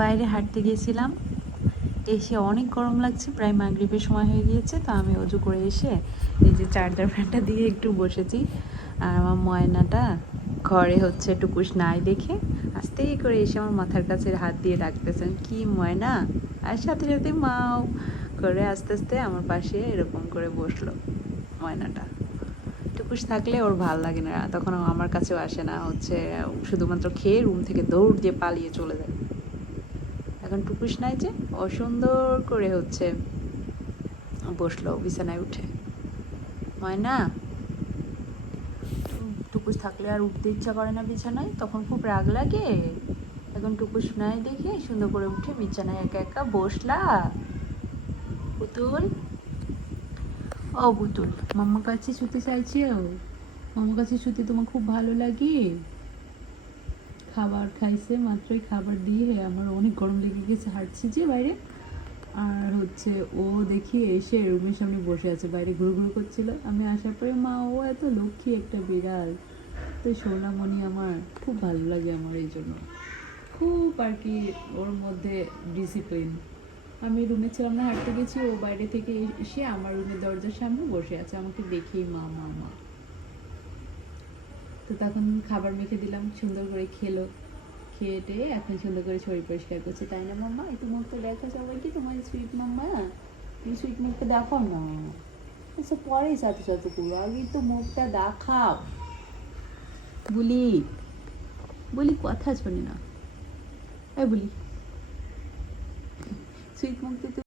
বাইরে হাঁটতে গিয়েছিলাম, এসে অনেক গরম লাগছে, প্রায় মাগরিবের সময় হয়ে গিয়েছে। তো আমি অজু করে এসে এই যে চার্জার ফ্যানটা দিয়ে একটু বসেছি। আর আমার ময়নাটা ঘরে হচ্ছে টুকুস নাই দেখে আস্তে করে এসে আমার মাথার কাছে হাত দিয়ে ডাকতেছেন, কি ময়না, আর সাথে সাথে মাও করে আস্তে আস্তে আমার পাশে এরকম করে বসলো ময়নাটা। টুকুস থাকলে ওর ভাল লাগে না, তখন ও আমার কাছেও আসে না, হচ্ছে শুধুমাত্র খেয়ে রুম থেকে দৌড় দিয়ে পালিয়ে চলে যায়। এখন টুকুস নাই যে, ও সুন্দর করে হচ্ছে বসলো বিছানায় উঠে। ময়না, টুকুস থাকলে আর উঠতে ইচ্ছা করে না বিছানায়, তখন খুব রাগ লাগে। এখন টুকুস নাই দেখে সুন্দর করে উঠে বিছানায় একা একা বসলা। পুতুল, ও পুতুল, মাম্মার কাছে শুতে চাইছে? মাম্মার কাছে শুতে তোমার খুব ভালো লাগে? খাবার খাইছে, মাত্রই খাবার দিয়ে আমার অনেক গরম লেগে গেছে, হাঁটছি যে বাইরে। আর হচ্ছে ও দেখি এসে রুমের সামনে বসে আছে, বাইরে ঘুরু ঘুরু করছিল। আমি আসার পরে মা, ও এত লক্ষ্মী একটা বিড়াল, তো সোনামণি আমার খুব ভালো লাগে আমার, এই জন্য খুব আর কি ওর মধ্যে ডিসিপ্লিন। আমি রুমে ছিলাম না, হাঁটতে গেছি, ও বাইরে থেকে এসে আমার রুমের দরজার সামনে বসে আছে, আমাকে দেখেই মা মা মা। তো তখন খাবার মেখে দিলাম, সুন্দর করে খেলো, খেয়ে টেয়ে এখন সুন্দর করে শরীর পরিষ্কার করছে, তাই না মাম্মা? এই তো মুখটা দেখো সবাইকে, তোমার সুইট মাম্মা, এই সুইট মুখটা দেখো না। আচ্ছা পরে সাথে সাথে করো, আগে তো মুখটা দেখাও। বলি বলি কথা শোনে না, এই বলি সুইট মুখ তো